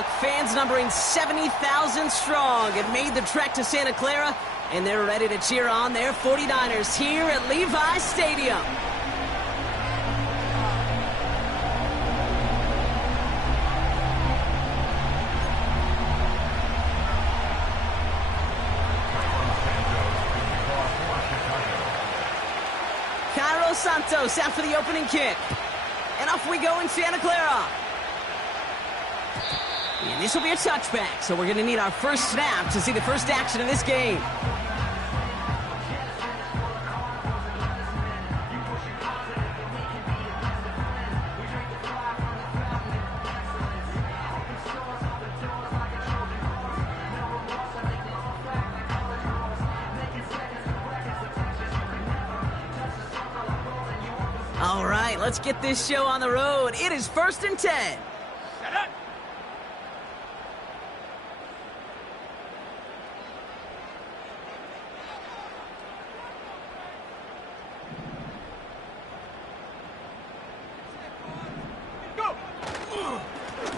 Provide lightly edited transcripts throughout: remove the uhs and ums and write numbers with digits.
Brock. Fans numbering 70,000 strong have made the trek to Santa Clara, and they're ready to cheer on their 49ers here at Levi Stadium. Cairo Santos out for the opening kick. And off we go in Santa Clara. And this will be a touchback, so we're going to need our first snap to see the first action of this game. All right, let's get this show on the road. It is 1st and 10.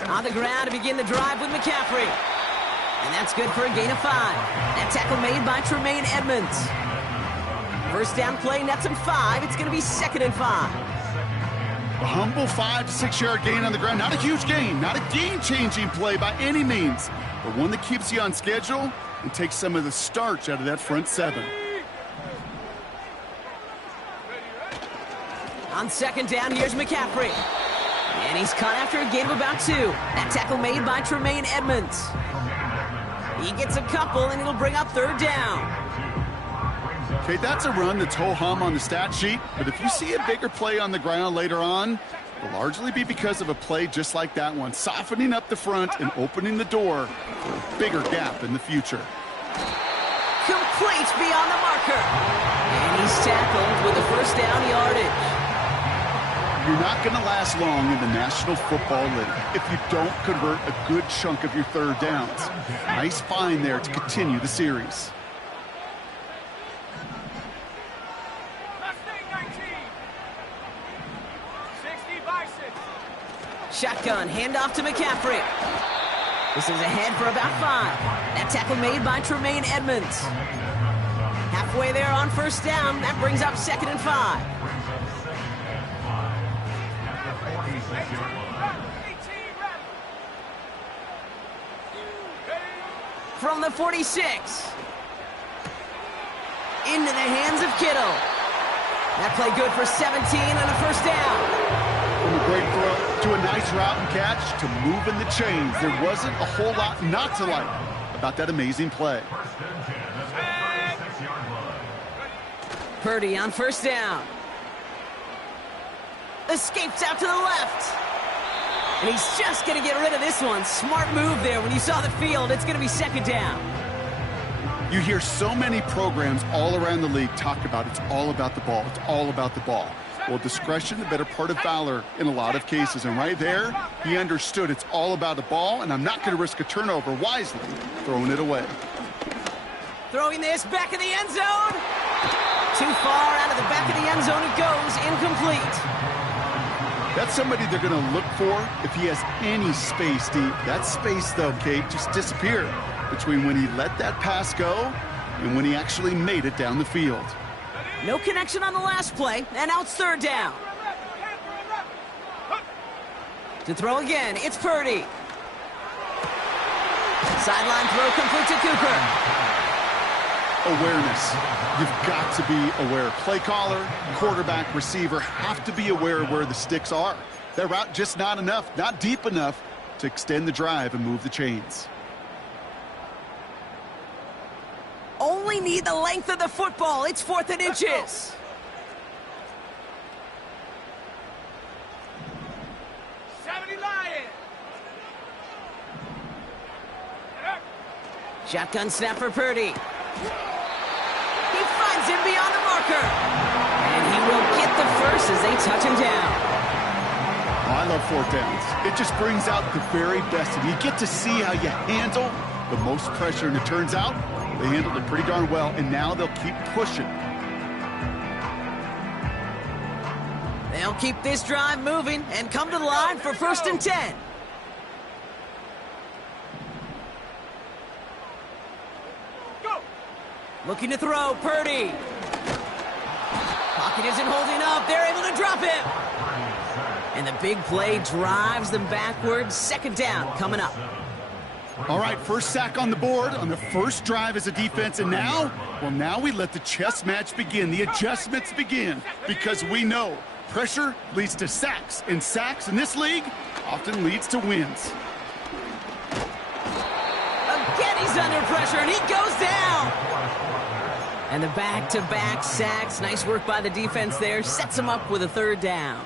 On the ground to begin the drive with McCaffrey. And that's good for a gain of 5. That tackle made by Tremaine Edmonds. First down play, nets him 5. It's going to be 2nd and 5. A humble 5 to 6 yard gain on the ground. Not a huge gain, not a game-changing play by any means, but one that keeps you on schedule and takes some of the starch out of that front 7. On 2nd down, here's McCaffrey. And he's caught after a gain of about 2. That tackle made by Tremaine Edmonds. He gets a couple, and it'll bring up 3rd down. Okay, that's a run that's ho-hum on the stat sheet, but if you see a bigger play on the ground later on, it'll largely be because of a play just like that one, softening up the front and opening the door for a bigger gap in the future. Complete beyond the marker. And he's tackled with a first down yardage. You're not going to last long in the National Football League if you don't convert a good chunk of your 3rd downs. Nice find there to continue the series. Shotgun, handoff to McCaffrey. This is ahead for about 5. That tackle made by Tremaine Edmonds. Halfway there on 1st down. That brings up 2nd and 5. From the 46. Into the hands of Kittle. That play good for 17 and a first down. From a great throw to a nice route and catch to moving the chains. There wasn't a whole lot not to like about that amazing play. Purdy on 1st down. Escapes out to the left. And he's just going to get rid of this one. Smart move there when you saw the field. It's going to be 2nd down. You hear so many programs all around the league talk about it's all about the ball. It's all about the ball. Well, discretion, the better part of valor in a lot of cases. And right there, he understood it's all about the ball, and I'm not going to risk a turnover wisely, throwing it away. Throwing this back in the end zone. Too far out of the back of the end zone it goes. Incomplete. That's somebody they're going to look for if he has any space deep. That space, though, Kate, just disappeared between when he let that pass go and when he actually made it down the field. No connection on the last play, and now it's 3rd down. To throw again, it's Purdy. Sideline throw complete to Cooper. Awareness. You've got to be aware. Play caller, quarterback, receiver have to be aware of where the sticks are. That route just not enough, not deep enough to extend the drive and move the chains. Only need the length of the football. It's 4th and inches. Shotgun snap for Purdy. He finds him beyond the marker. And he will get the first as they touch him down. Oh, I love 4th downs. It just brings out the very best. And you get to see how you handle the most pressure. And it turns out they handled it pretty darn well. And now they'll keep pushing. They'll keep this drive moving and come to the line for 1st and 10. Looking to throw, Purdy. Pocket isn't holding up. They're able to drop it. And the big play drives them backwards. Second down coming up. All right, first sack on the board on the first drive as a defense, and now we let the chess match begin, the adjustments begin, because we know pressure leads to sacks, and sacks in this league often leads to wins. Again, he's under pressure, and he goes down. And the back-to-back sacks, nice work by the defense there, sets him up with a third down.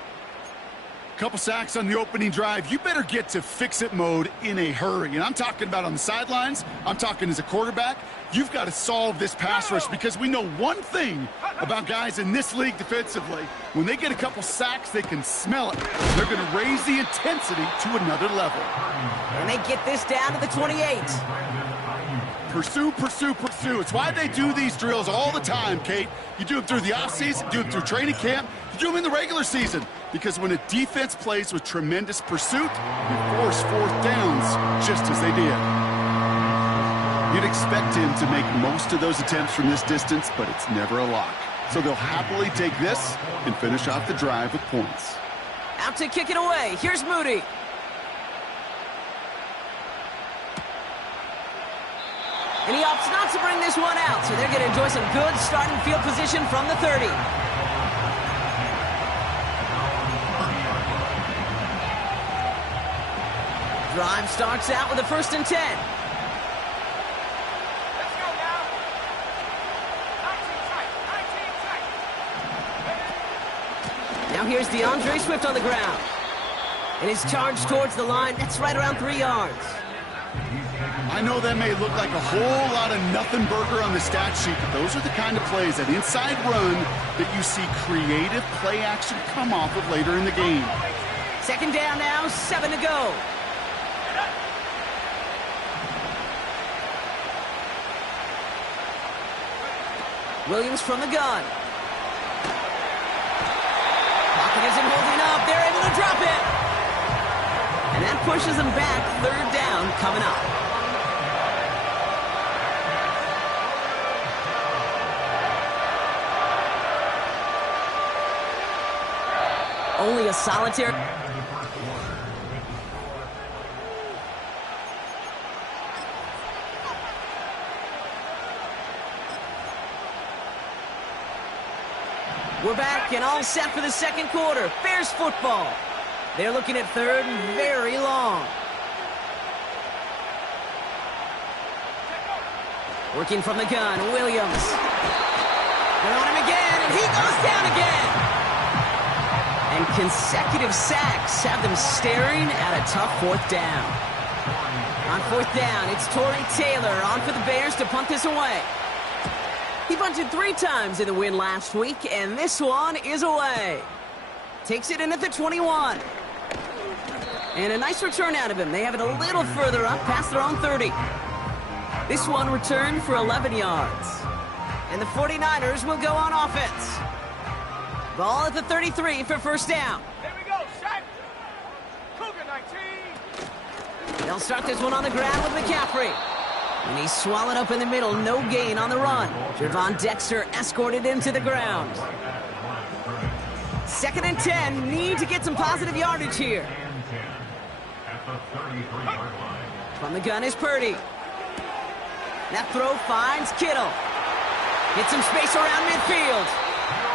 Couple sacks on the opening drive. You better get to fix-it mode in a hurry. And I'm talking about on the sidelines. I'm talking as a quarterback. You've got to solve this pass rush, because we know one thing about guys in this league defensively. When they get a couple sacks, they can smell it. They're going to raise the intensity to another level. And they get this down to the 28. Pursue, pursue, pursue. It's why they do these drills all the time, Kate. You do them through the offseason, do them through training camp, you do them in the regular season. Because when a defense plays with tremendous pursuit, you force fourth downs just as they did. You'd expect him to make most of those attempts from this distance, but it's never a lock. So they'll happily take this and finish off the drive with points. Out to kick it away. Here's Moody. And he opts not to bring this one out, so they're going to enjoy some good starting field position from the 30. Drive starts out with a 1st and 10. Let's go now. 19 tight. Now here's DeAndre Swift on the ground. And his charge towards the line, that's right around 3 yards. I know that may look like a whole lot of nothing burger on the stat sheet, but those are the kind of plays, that inside run, that you see creative play action come off of later in the game. Second down now, 7 to go. Williams from the gun. Pocket isn't holding up. They're able to drop it. And that pushes them back. Third down coming up. Only a solitary... We're back and all set for the second quarter. Bears football. They're looking at third and very long. Working from the gun, Williams. They're on him again, and he goes down again. And consecutive sacks have them staring at a tough fourth down. On fourth down, it's Torrey Taylor on for the Bears to punt this away. He punted 3 times in the win last week, and this one is away. Takes it in at the 21. And a nice return out of him. They have it a little further up past their own 30. This one returned for 11 yards. And the 49ers will go on offense. Ball at the 33 for first down. Here we go, set. Cougar 19. They'll start this one on the ground with McCaffrey. And he's swallowed up in the middle, no gain on the run. Gervon Dexter escorted him to the ground. 2nd and 10, need to get some positive yardage here. From the gun is Purdy. That throw finds Kittle. Gets some space around midfield.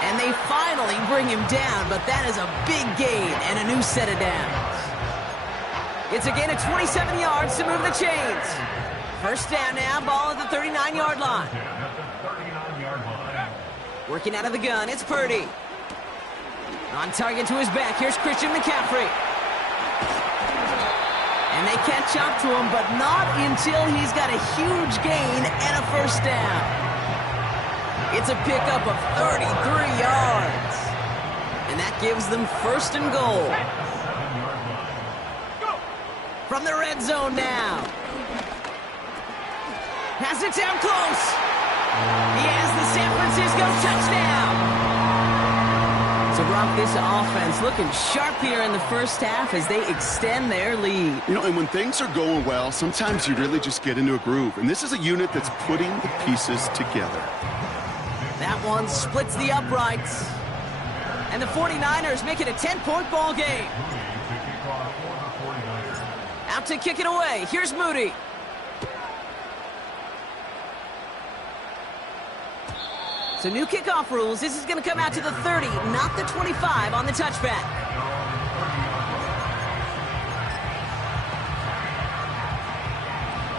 And they finally bring him down, but that is a big gain and a new set of downs. It's a gain of 27 yards to move the chains. First down now, ball at the 39-yard line. Working out of the gun, it's Purdy. On target to his back, here's Christian McCaffrey. And they catch up to him, but not until he's got a huge gain and a first down. It's a pickup of 33 yards. And that gives them first and goal. From the red zone now. Has it down close. He has the San Francisco touchdown. So So, Brock, this offense looking sharp here in the first half as they extend their lead. You know, and when things are going well, sometimes you really just get into a groove. And this is a unit that's putting the pieces together. That one splits the uprights. And the 49ers make it a 10-point ball game. Out to kick it away. Here's Moody. So new kickoff rules. This is going to come out to the 30, not the 25 on the touchback.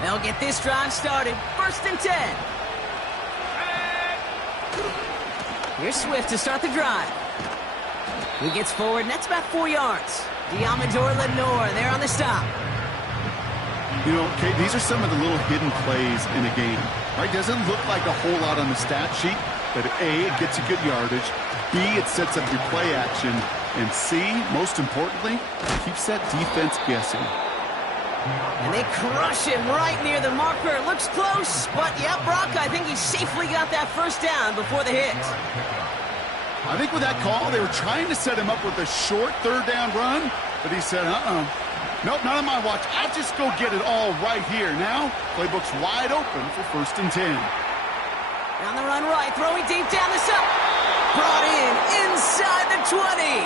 They'll get this drive started. 1st and 10. Here's Swift to start the drive. He gets forward, and that's about 4 yards. Diamador Lenore there on the stop. You know, Kate, these are some of the little hidden plays in a game. Right? Doesn't look like a whole lot on the stat sheet, but A, it gets you good yardage. B, it sets up your play action. And C, most importantly, keeps that defense guessing. And they crush him right near the marker. Looks close, but yeah, Brock, I think he safely got that first down before the hit. I think with that call, they were trying to set him up with a short 3rd down run, but he said, nope, not on my watch. I'll just go get it all right here. Now, playbook's wide open for 1st and 10. On the run right, throwing deep down the side. Brought in inside the 20.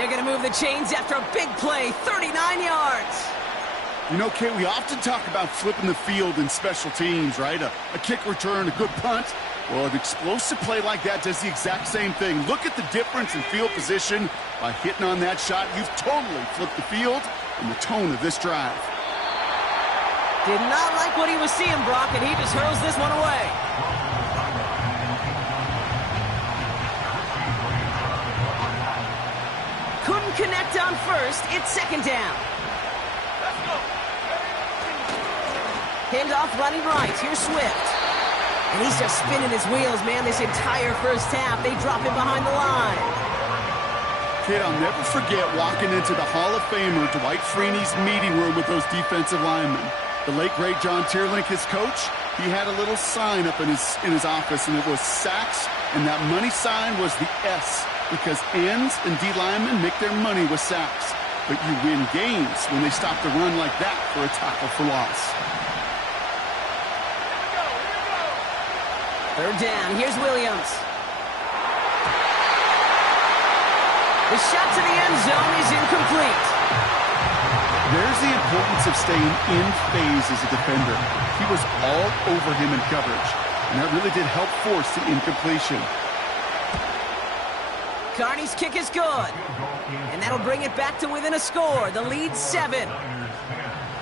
They're going to move the chains after a big play, 39 yards. You know, Kate, we often talk about flipping the field in special teams, right? A kick return, a good punt. Well, an explosive play like that does the exact same thing. Look at the difference in field position by hitting on that shot. You've totally flipped the field and the tone of this drive. Did not like what he was seeing, Brock, and he just hurls this one away. Couldn't connect on 1st. It's 2nd down. Handoff running right. Here's Swift. And he's just spinning his wheels, man, this entire first half. They drop him behind the line. Kid, I'll never forget walking into the Hall of Famer Dwight Freeney's meeting room with those defensive linemen. The late, great John Tierlink, his coach, he had a little sign up in his office, and it was sacks, and that money sign was the S, because ends and D linemen make their money with sacks. But you win games when they stop the run like that for a tackle for loss. 3rd down. Here's Williams. The shot to the end zone is incomplete. There's the importance of staying in phase as a defender. He was all over him in coverage, and that really did help force the incompletion. Carney's kick is good, and that'll bring it back to within a score. The lead's 7.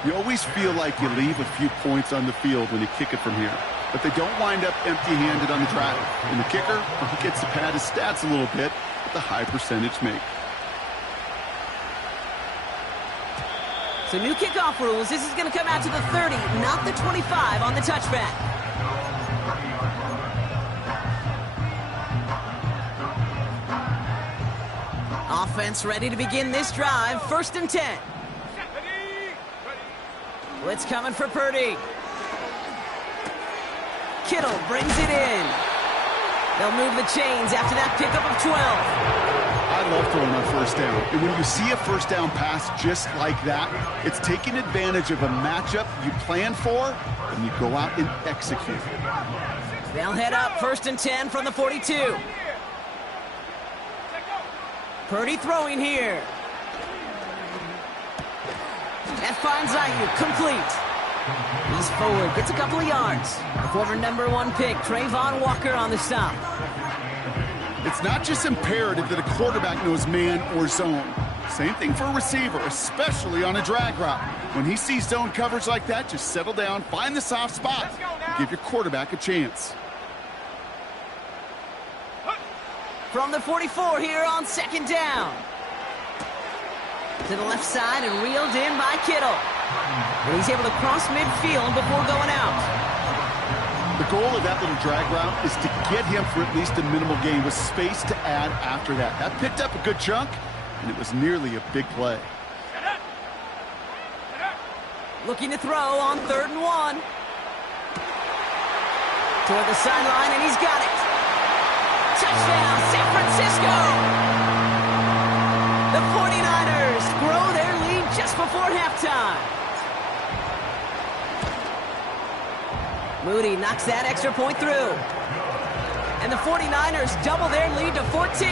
You always feel like you leave a few points on the field when you kick it from here, but they don't wind up empty-handed on the drive. And the kicker, he gets to pad his stats a little bit with the high percentage make. So new kickoff rules. This is going to come out to the 30, not the 25 on the touchback. Offense ready to begin this drive. 1st and 10. Blitz coming for Purdy. Kittle brings it in. They'll move the chains after that pickup of 12. I love throwing on 1st down. And when you see a 1st down pass just like that, it's taking advantage of a matchup you plan for, and you go out and execute. They'll head up 1st and 10 from the 42. Purdy throwing here. That finds Ayuk, complete. He's forward, gets a couple of yards. The former #1 pick, Trayvon Walker on the stop. It's not just imperative that a quarterback knows man or zone. Same thing for a receiver, especially on a drag route. When he sees zone coverage like that, just settle down, find the soft spot, and give your quarterback a chance. From the 44 here on 2nd down. To the left side and reeled in by Kittle. And he's able to cross midfield before going out. The goal of that little drag route is to get him for at least a minimal gain with space to add after that. That picked up a good chunk, and it was nearly a big play. Looking to throw on 3rd and 1. Toward the sideline, and he's got it. Touchdown, San Francisco! The 49ers grow their lead just before halftime. Moody knocks that extra point through. And the 49ers double their lead to 14.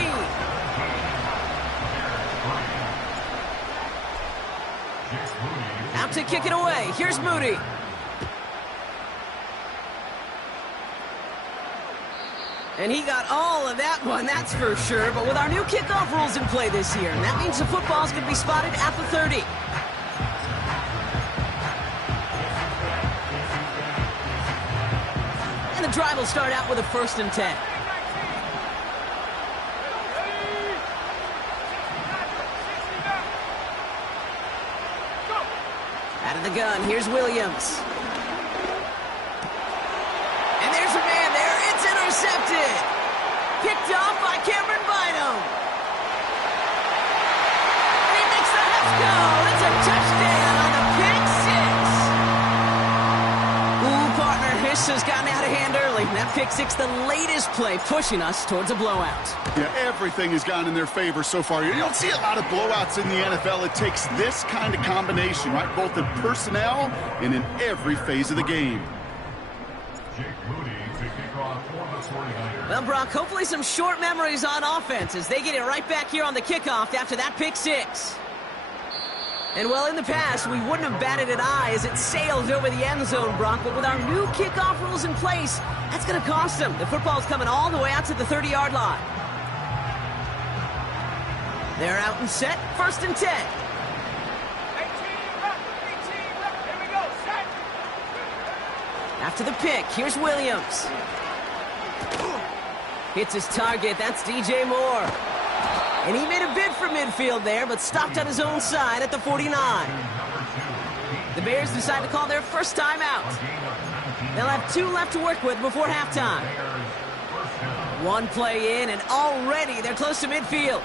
Out to kick it away. Here's Moody. And he got all of that one, that's for sure. But with our new kickoff rules in play this year, that means the football's going to be spotted at the 30. And the drive will start out with a 1st and 10. Out of the gun, here's Williams. And there's a man there, it's intercepted. Picked off by Cameron Bynum. And he makes the Huffs go. It's a touchdown on the pick six. Ooh, partner, this has gotten out of hand early. That pick six, the latest play, pushing us towards a blowout. Yeah, everything has gone in their favor so far. You don't see a lot of blowouts in the NFL. It takes this kind of combination, right? Both in personnel and in every phase of the game. Well, Brock, hopefully some short memories on offense as they get it right back here on the kickoff after that pick six. And, well, in the past, we wouldn't have batted an eye as it sailed over the end zone, Brock. But with our new kickoff rules in place, that's going to cost them. The football's coming all the way out to the 30-yard line. They're out and set. 1st and 10. 18 left. 18 left. Here we go. Set. After the pick, here's Williams. Hits his target. That's DJ Moore. And he made a bid for midfield there, but stopped on his own side at the 49. The Bears decide to call their first time out. They'll have 2 left to work with before halftime. 1 play in, and already they're close to midfield.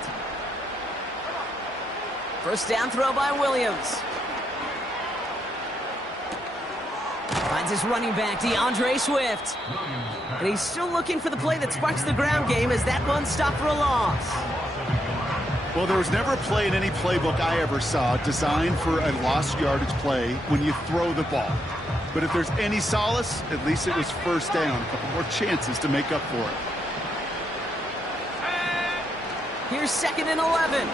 1st down throw by Williams. Finds his running back, DeAndre Swift. And he's still looking for the play that sparks the ground game as that one stopped for a loss. Well, there was never a play in any playbook I ever saw designed for a lost yardage play when you throw the ball. But if there's any solace, at least it was 1st down. A couple more chances to make up for it. Here's 2nd and 11.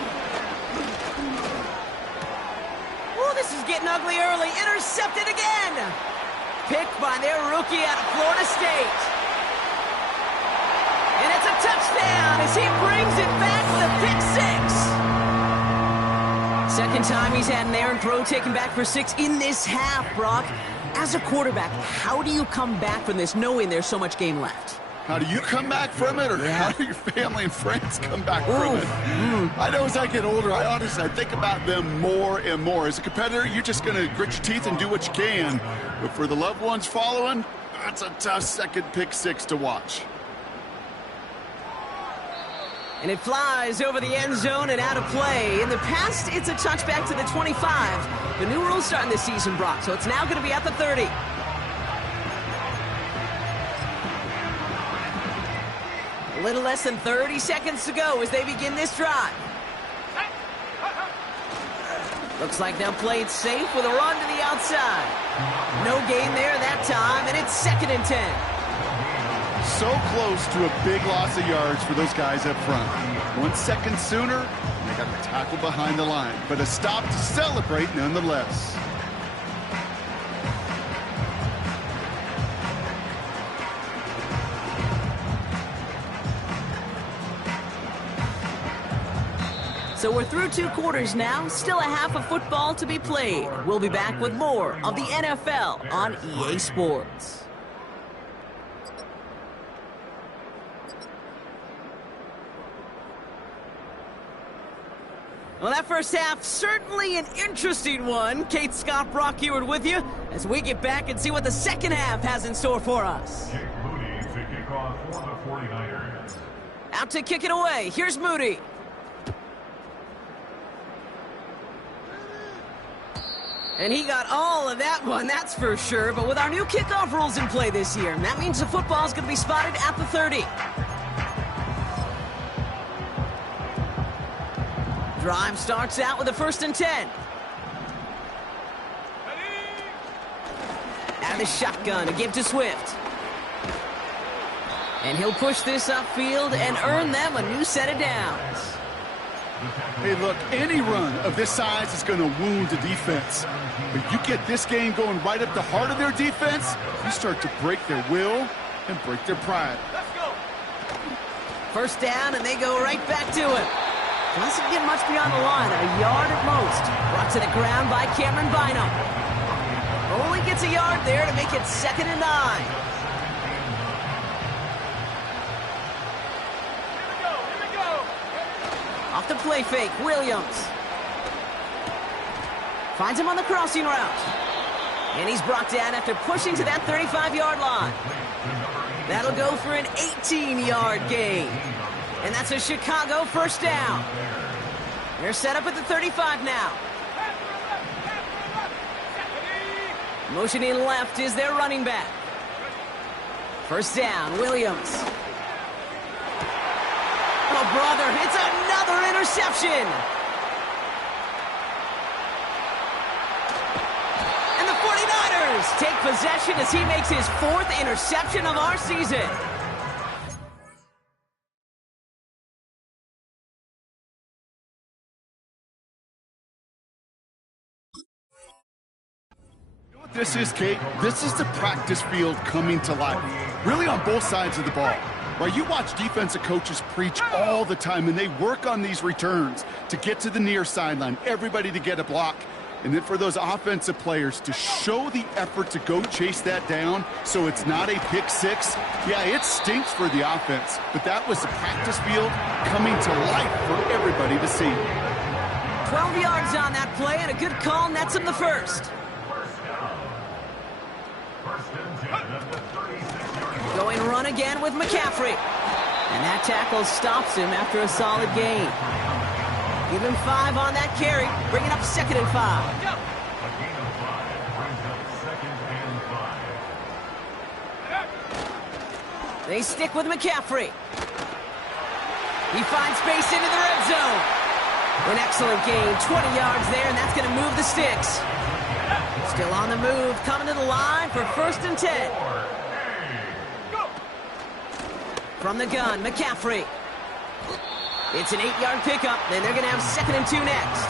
Oh, this is getting ugly early. Intercepted again. Picked by their rookie out of Florida State. And it's a touchdown as he brings it back with a pick six. 2nd time he's had an errant throw taken back for 6 in this half, Brock. As a quarterback, how do you come back from this knowing there's so much game left? How do you come back from it, or how do your family and friends come back from it? I know as I get older, I think about them more and more. As a competitor, you're just going to grit your teeth and do what you can. But for the loved ones following, that's a tough 2nd pick six to watch. And it flies over the end zone and out of play. In the past, it's a touchback to the 25. The new rules starting this season, Brock, so it's now going to be at the 30. A little less than 30 seconds to go as they begin this drive. Looks like they'll play it safe with a run to the outside. No gain there that time, and it's 2nd and 10. So close to a big loss of yards for those guys up front. 1 second sooner, and they got the tackle behind the line. But a stop to celebrate nonetheless. So we're through 2 quarters now, still a half of football to be played. We'll be back with more of the NFL on EA Sports. Well, that first half, certainly an interesting one. Kate Scott, Brock Eward with you as we get back and see what the second half has in store for us. Jake Moody to kick off for the 49ers. Out to kick it away. Here's Moody. And he got all of that one, that's for sure. But with our new kickoff rules in play this year, that means the football's going to be spotted at the 30. Drive starts out with a 1st and 10. Out of the shotgun to give to Swift. And he'll push this upfield and earn them a new set of downs. Hey, look, any run of this size is going to wound the defense. But you get this game going right at the heart of their defense, you start to break their will and break their pride. Let's go. 1st down, and they go right back to it. Doesn't get much beyond the line, a yard at most. Brought to the ground by Cameron Bynum. Only gets a yard there to make it 2nd and 9. Here we go. Off the play fake, Williams. Finds him on the crossing route. And he's brought down after pushing to that 35-yard line. That'll go for an 18-yard gain. And that's a Chicago 1st down. They're set up at the 35 now. Motioning left is their running back. 1st down, Williams. Oh, brother, it's another interception. And the 49ers take possession as he makes his 4th interception of our season. This is, Kate, this is the practice field coming to life, really on both sides of the ball. Right, you watch defensive coaches preach all the time, and they work on these returns to get to the near sideline, everybody to get a block, and then for those offensive players to show the effort to go chase that down so it's not a pick six. Yeah, it stinks for the offense, but that was the practice field coming to life for everybody to see. 12 yards on that play, and a good call nets him the 1st. Going run again with McCaffrey. And that tackle stops him after a solid gain. Give him 5 on that carry, bringing up 2nd and 5. A gain of 5 brings up 2nd and 5. They stick with McCaffrey. He finds space into the red zone. An excellent gain, 20 yards there, and that's going to move the sticks. Still on the move, coming to the line for 1st and 10. From the gun, McCaffrey. It's an 8-yard pickup, then they're going to have 2nd and 2 next.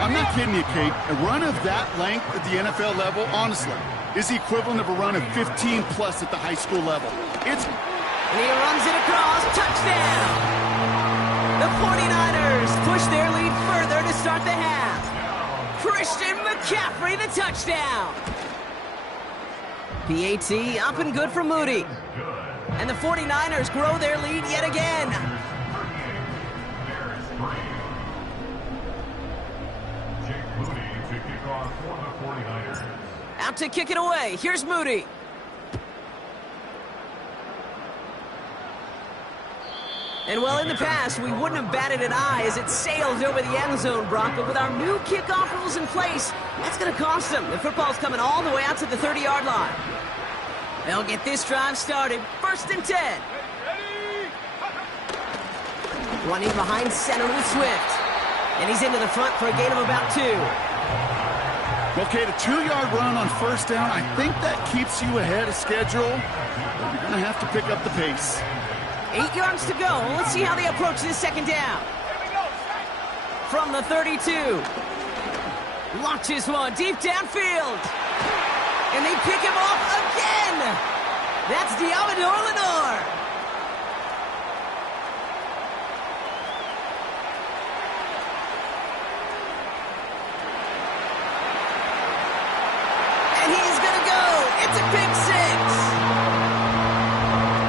I'm not kidding you, Kate. A run of that length at the NFL level, honestly, is the equivalent of a run of 15-plus at the high school level. And he runs it across, touchdown! The 49ers push their lead further to start the half. Christian McCaffrey, the touchdown! PAT up and good for Moody. And the 49ers grow their lead yet again. Jake Moody to kick off for the 49ers. Out to kick it away. Here's Moody. And well, in the past, we wouldn't have batted an eye as it sails over the end zone, Brock. But with our new kickoff rules in place, that's going to cost them. The football's coming all the way out to the 30-yard line. They'll get this drive started. 1st and 10. Running behind center with Swift. And he's into the front for a gain of about 2. Okay, the 2-yard run on 1st down, I think that keeps you ahead of schedule. But you're going to have to pick up the pace. 8 yards to go. Let's see how they approach this 2nd down. From the 32. Launches one deep downfield. And they pick him off again. That's Diamador Lenore. And he's going to go. It's a pick 6.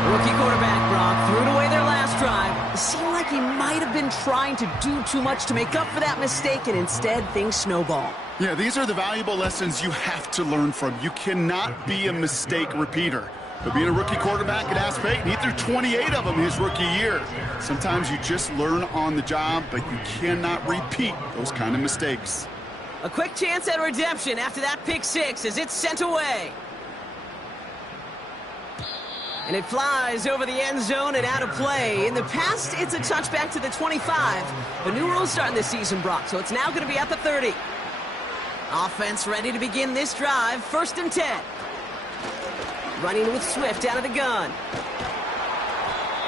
Rookie quarterback, Brock, threw it away their last drive. It seemed like he might have been trying to do too much to make up for that mistake, and instead things snowball. Yeah, these are the valuable lessons you have to learn from. You cannot be a mistake repeater. But being a rookie quarterback at Ask Peyton, he threw 28 of them his rookie year. Sometimes you just learn on the job, but you cannot repeat those kind of mistakes. A quick chance at redemption after that pick 6 as it's sent away. And it flies over the end zone and out of play. In the past, it's a touchback to the 25. The new rules starting this season, Brock, so it's now going to be at the 30. Offense ready to begin this drive. 1st and 10. Running with Swift out of the gun.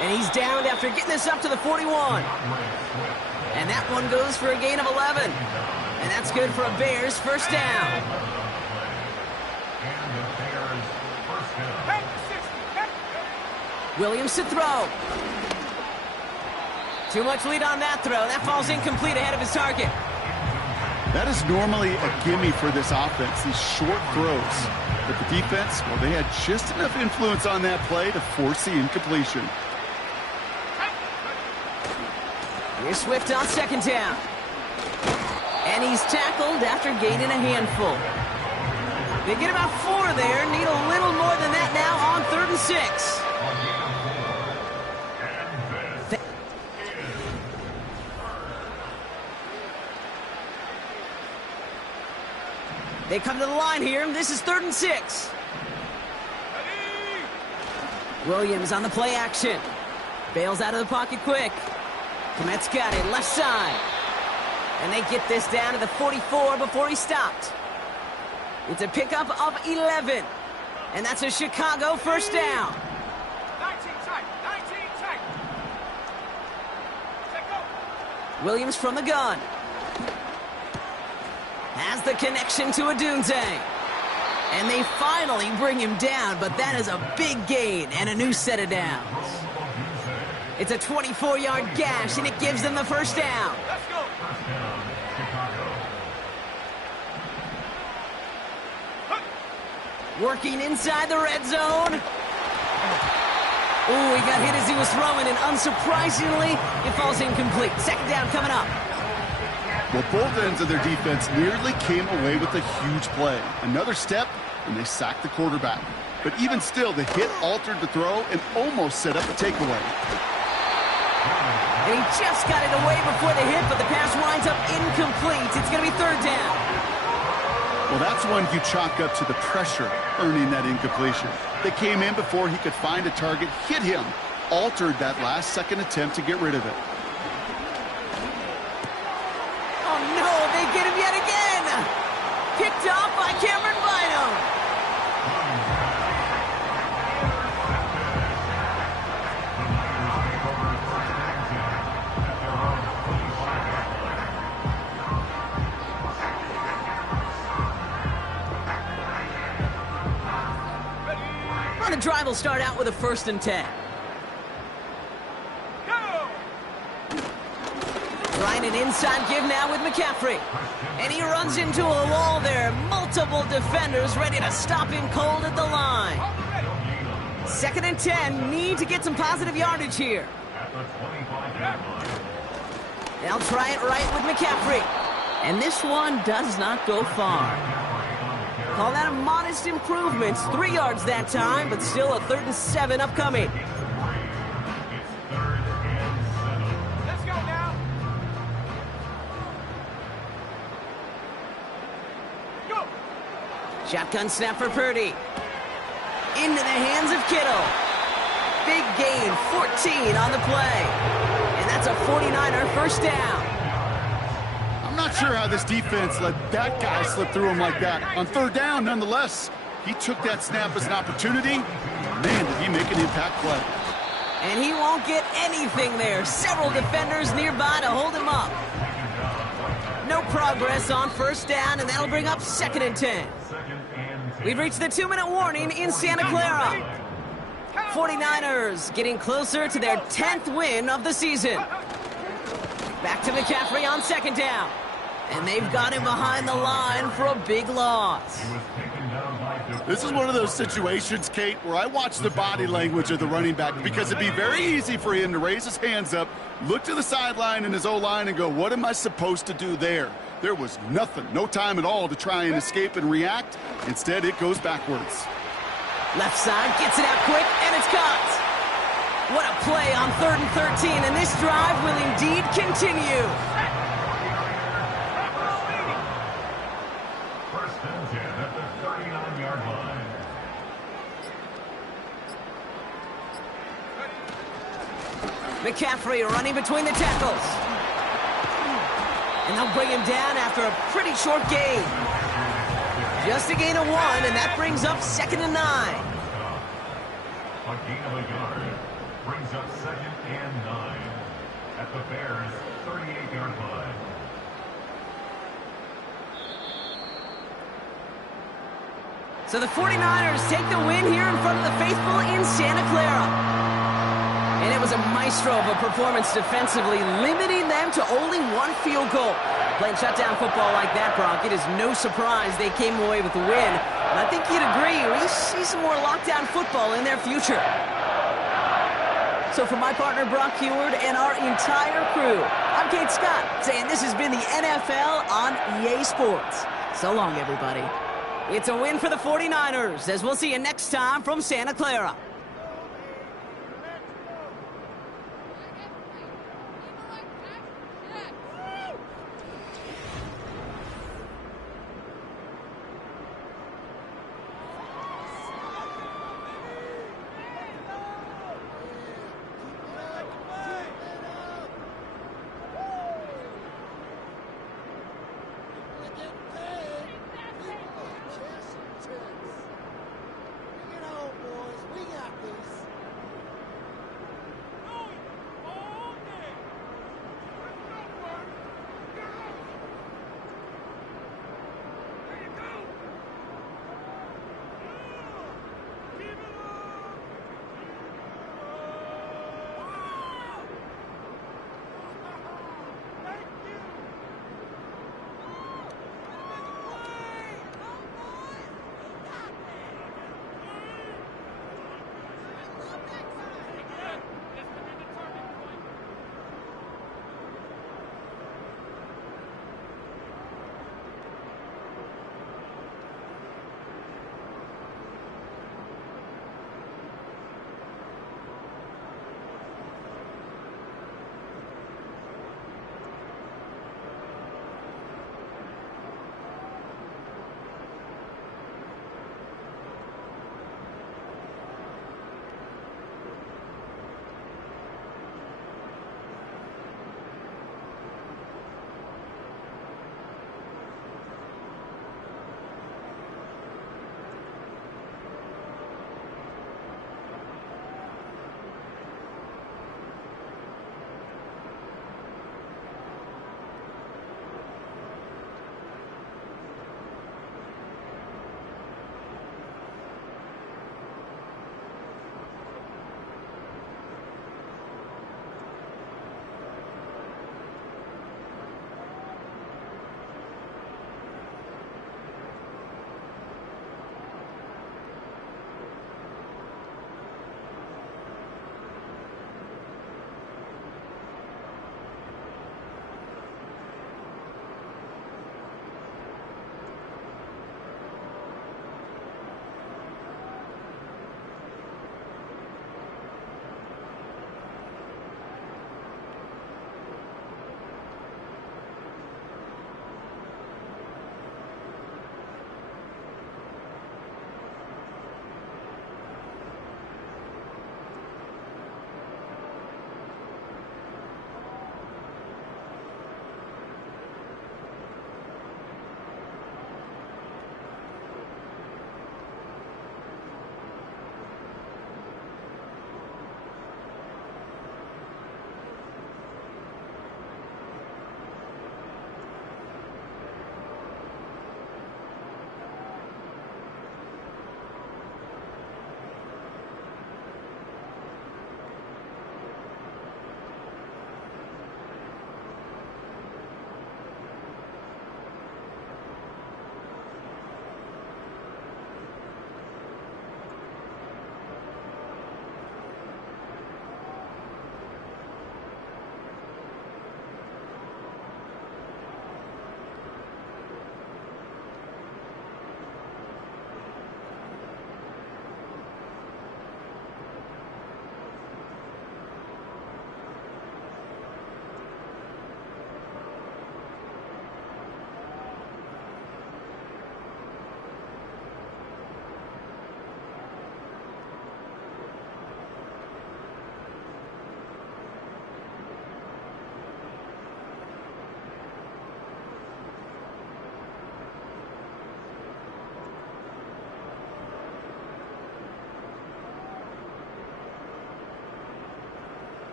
And he's downed after getting this up to the 41. And that one goes for a gain of 11. And that's good for a Bears 1st down. Williams to throw. Too much lead on that throw. That falls incomplete ahead of his target. That is normally a gimme for this offense, these short throws. But the defense, well, they had just enough influence on that play to force the incompletion. Here's Swift on 2nd down. And he's tackled after gaining a handful. They get about 4 there. Need a little more than that now on 3rd and 6. They come to the line here. This is 3rd and 6. Williams on the play action. Bails out of the pocket quick. Komet's got it, left side. And they get this down to the 44 before he stopped. It's a pickup of 11. And that's a Chicago 1st down. 19 tight. 19 tight. Set go. Williams from the gun. Has the connection to Odunze. And they finally bring him down, but that is a big gain and a new set of downs. It's a 24-yard gash, and it gives them the 1st down. Let's go. Working inside the red zone. Ooh, he got hit as he was throwing, and unsurprisingly, it falls incomplete. 2nd down coming up. Well, both ends of their defense nearly came away with a huge play. Another step, and they sacked the quarterback. But even still, the hit altered the throw and almost set up a takeaway. And he just got it away before the hit, but the pass winds up incomplete. It's going to be 3rd down. Well, that's one you chalk up to the pressure earning that incompletion. They came in before he could find a target, hit him, altered that last-second attempt to get rid of it. Oh, no, they get him yet again. Picked off by Cameron Bynum. The drive will start out with a 1st and 10. Go. Trying an inside give now with McCaffrey. And he runs into a wall there. Multiple defenders ready to stop him cold at the line. 2nd and 10. Need to get some positive yardage here. They'll try it right with McCaffrey. And this one does not go far. Call that a modest improvement. 3 yards that time, but still a 3rd and 7 upcoming. Let's go now. Go. Shotgun snap for Purdy. Into the hands of Kittle. Big gain, 14 on the play. And that's a 49er 1st down. I'm not sure how this defense let that guy slip through him like that. On 3rd down, nonetheless, he took that snap as an opportunity. Man, did he make an impact play. And he won't get anything there. Several defenders nearby to hold him up. No progress on 1st down, and that'll bring up 2nd and 10. We've reached the 2-minute warning in Santa Clara. 49ers getting closer to their 10th win of the season. Back to McCaffrey on 2nd down. And they've got him behind the line for a big loss. This is one of those situations, Kate, where I watch the body language of the running back because it'd be very easy for him to raise his hands up, look to the sideline in his O-line and go, what am I supposed to do there? There was nothing, no time at all to try and escape and react. Instead, it goes backwards. Left side, gets it out quick, and it's caught. What a play on 3rd and 13, and this drive will indeed continue. First and 10 at the 39-yard line. McCaffrey running between the tackles. And they'll bring him down after a pretty short gain. Just a gain of 1, and that brings up 2nd and 9. A gain of a yard brings up 2nd and 9 at the Bears' 38-yard line. So the 49ers take the win here in front of the faithful in Santa Clara. And it was a maestro of a performance defensively, limiting them to only 1 field goal. Playing shutdown football like that, Brock, it is no surprise they came away with the win. And I think you'd agree, we see some more lockdown football in their future. So for my partner, Brock Heward, and our entire crew, I'm Kate Scott, saying this has been the NFL on EA Sports. So long, everybody. It's a win for the 49ers, as we'll see you next time from Santa Clara. Bring it on, boys. We got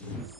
Bears.